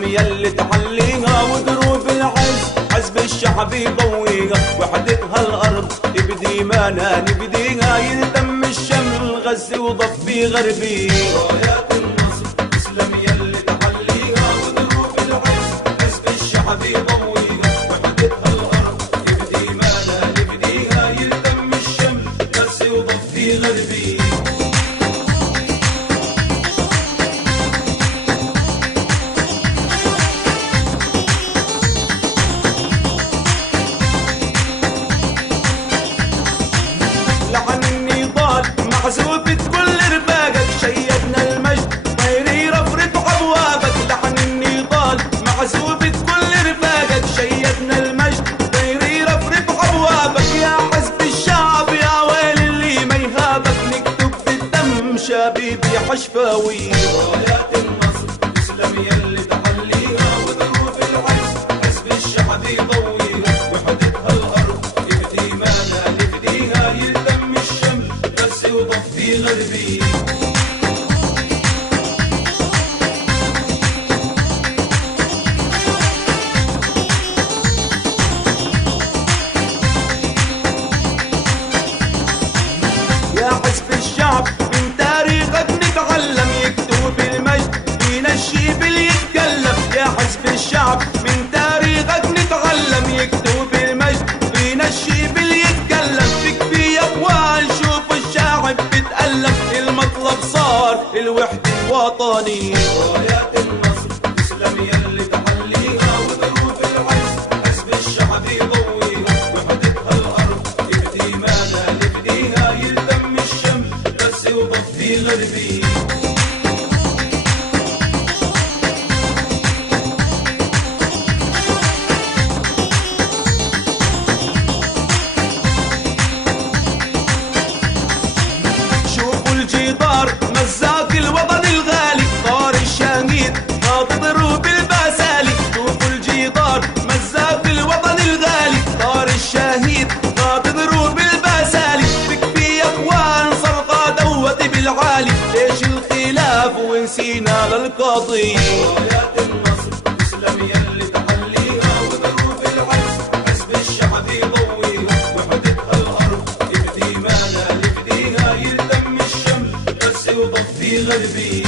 تسلم يلي تحليها، ودروب العز حزب الشعب يضويها، وحدتها الارض بديمانا نبديها، يلتم الشمل غزي وضفي غربي. رايات النصر تسلم يلي تحليها، ودروب العز حزب الشعب يضويها، وحدتها الارض بديمانا نبديها، يلتم الشمل غزي وضفي غربي. محزوبة كل رفاقك شيدنا المجد طيري رفرف ابوابك، لحن النضال محزوبة كل رفاقك شيدنا المجد طيري رفرف ابوابك، يا حزب الشعب يا ويل اللي ما يهابك، نكتب في الدم شبيبي حشفاوي. رايات النصر تسلم يلي تحليها، وظروف العز حزب الشعب يضويها، وحدتها الارض بديمانا نبديها، يلتم الشمل غزي وضفي غربي. يا حزب الشعب من تاريخك نتعلم، يكتب المجد فينا الشيب اللي يتكلم، يا حزب الشعب من تاريخك نتعلم، يكتب المجد فينا الشيب اللي يتكلم، تكفي يا اخوان شوف الشعب بتألم، المطلب صار الوحدة الوطني. رايات النصر تسلم يلي تحليها، وظروف العز حزب الشعب يضويها، وحدتها الارض بديمانا نبديها، يلتم الشمل غزي وضفي غربي. شوفوا الجدار مزاق الوطن الغالي، طار الشهيد ناطط دروب البسالي، شوفوا الجدار مزاق الوطن الغالي، طار الشهيد ناطط دروب البسالي، تكفي يا اخوان صرخة دوت بالعالي، ليش الخلاف ونسينا للقضية. رايات النصر تسلم يلي تحليها، وظروف العز حزب الشعب يضويها، وحدتها الارض بديمانا نبديها، يلتم الشمل غزي وضفي غربي.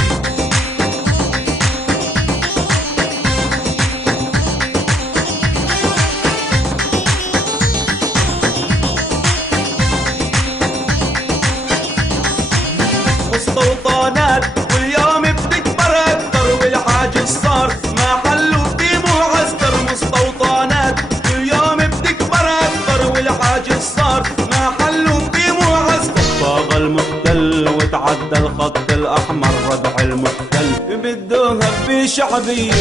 مستوطنات واليوم بتكبر اكثر، والحاجز صار ما حلوا في معسكر، مستوطنات واليوم بتكبر اكثر، والحاجز صار ما حلوا في معسكر، طاغ المحتل وتعدى الخط الاحمر، ردع المحتل بدوها بشعبيه.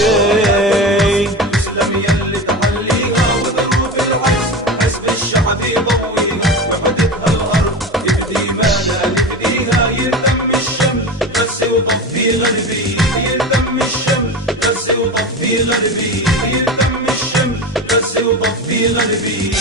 تسلم يلي تحليها، وظروف العز حزب الشعب يضويها، وحدتها الارض بديمانا نبديها، يلتم الشمل غزي وضفي غربي، يلتم الشمل غزي وضفي غربي، يلتم الشمل غزي وضفي غربي.